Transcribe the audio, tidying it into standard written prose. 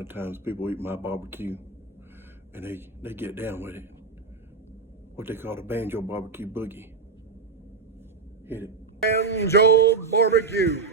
amount of times people eat my barbecue and they get down with it. What they call the banjo barbecue boogie. Hit it. Banjo barbecue.